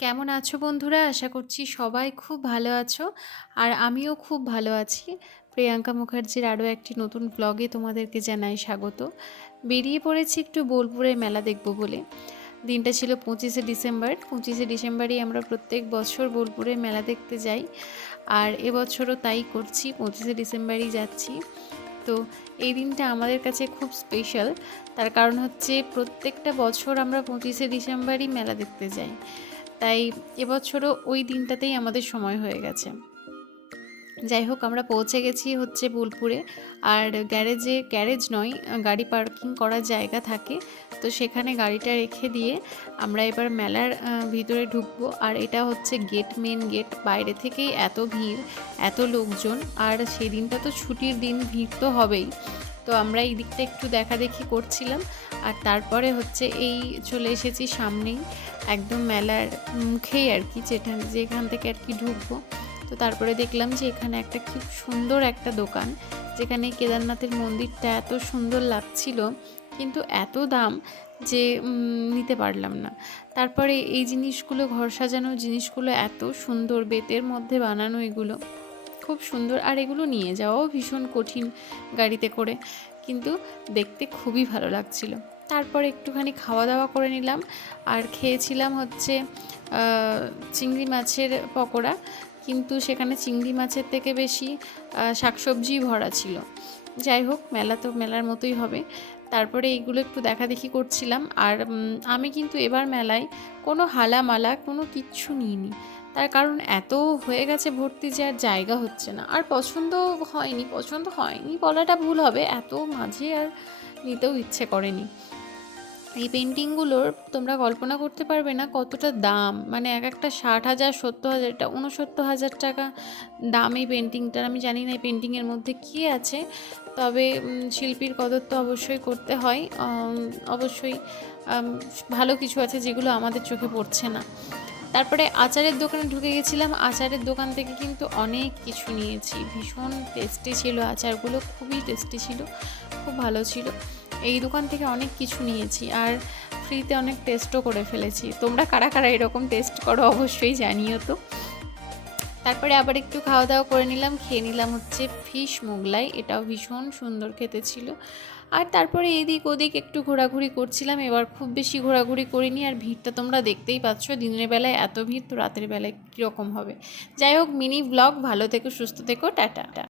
কেমন আছো বন্ধুরা? আশা করছি সবাই খুব ভালো আছো। আর আমিও খুব ভালো আছি। প্রিয়াঙ্কা মুখার্জির আরও একটি নতুন ব্লগে তোমাদেরকে জানাই স্বাগত। বেরিয়ে পড়েছি একটু বোলপুরে মেলা দেখব বলে। দিনটা ছিল 25শে ডিসেম্বর। 25শে ডিসেম্বরই আমরা প্রত্যেক বছর বোলপুরে মেলা দেখতে যাই। আর এবছরও তাই করছি, 25শে ডিসেম্বরই যাচ্ছি। তো এই দিনটা আমাদের কাছে খুব স্পেশাল। তার কারণ হচ্ছে প্রত্যেকটা বছর আমরা 25শে ডিসেম্বরই মেলা দেখতে যাই। তাই এবছরও ওই দিনটাতেই আমাদের সময় হয়ে গেছে। যাই হোক, আমরা পৌঁছে গেছি হচ্ছে বোলপুরে। আর গ্যারেজ নয়, গাড়ি পার্কিং করার জায়গা থাকে, তো সেখানে গাড়িটা রেখে দিয়ে আমরা এবার মেলার ভিতরে ঢুকবো। আর এটা হচ্ছে গেট, মেন গেট। বাইরে থেকেই এত ভিড়, এত লোকজন। আর সেদিনটা তো ছুটির দিন, ভিড় তো হবেই। তো আমরা এই দিকটা একটু দেখাদেখি করছিলাম। আর তারপরে হচ্ছে এই চলে এসেছি সামনেই, একদম মেলার মুখেই আর কি, যেখান থেকে আর কি ঢুকবো। তো তারপরে দেখলাম যে এখানে একটা খুব সুন্দর একটা দোকান, যেখানে কেদারনাথের মন্দিরটা এত সুন্দর লাগছিল, কিন্তু এত দাম যে নিতে পারলাম না। তারপরে এই জিনিসগুলো, ঘর সাজানোর জিনিসগুলো এত সুন্দর, বেতের মধ্যে বানানো, এগুলো খুব সুন্দর। আর এগুলো নিয়ে যাওয়াও ভীষণ কঠিন গাড়িতে করে, কিন্তু দেখতে খুবই ভালো লাগছিল। তারপরে একটুখানি খাওয়া দাওয়া করে নিলাম। আর খেয়েছিলাম হচ্ছে চিংড়ি মাছের পকোড়া, কিন্তু সেখানে চিংড়ি মাছের থেকে বেশি শাকসবজি ভরা ছিল। যাই হোক, মেলা তো মেলার মতোই হবে। তারপরে এইগুলো একটু দেখাদেখি করছিলাম। আর আমি কিন্তু এবার মেলায় কোনো হালামালা কোনো কিচ্ছু নিইনি। তার কারণ এত হয়ে গেছে ভর্তি যে আর জায়গা হচ্ছে না। আর পছন্দ হয়নি বলাটা ভুল হবে, এত মাঝে আর নিতেও ইচ্ছে করেনি। এই পেন্টিংগুলোর তোমরা কল্পনা করতে পারবে না কতটা দাম, মানে এক একটা 60,000, 70,000, এটা 69,000 টাকা দাম এই পেন্টিংটার। আমি জানি না এই পেন্টিংয়ের মধ্যে কী আছে, তবে শিল্পীর কদর তো অবশ্যই করতে হয়। অবশ্যই ভালো কিছু আছে যেগুলো আমাদের চোখে পড়ছে না। তারপরে আচারের দোকানে ঢুকে গেছিলাম। আচারের দোকান থেকে কিন্তু অনেক কিছু নিয়েছি, ভীষণ টেস্টি ছিল আচারগুলো, খুবই টেস্টি ছিল, খুব ভালো ছিল। এই দোকান থেকে অনেক কিছু নিয়েছি, আর ফ্রিতে অনেক টেস্টও করে ফেলেছি। তোমরা কারা কারা এরকম টেস্ট করো অবশ্যই জানিও তো। তারপরে আবার একটু খাওয়া দাওয়া করে নিলাম, খেয়ে নিলাম হচ্ছে ফিশ মোগলাই, এটাও ভীষণ সুন্দর খেতে ছিল। আর তারপরে এদিক ওদিক একটু ঘোরাঘুরি করছিলাম। এবার খুব বেশি ঘোরাঘুরি করিনি। আর ভিড়টা তোমরা দেখতেই পাচ্ছ, দিনের বেলায় এত ভিড়, তো রাতের বেলায় কীরকম হবে। যাই হোক, মিনি ব্লগ, ভালো থেকো, সুস্থ থেকো, টাটা।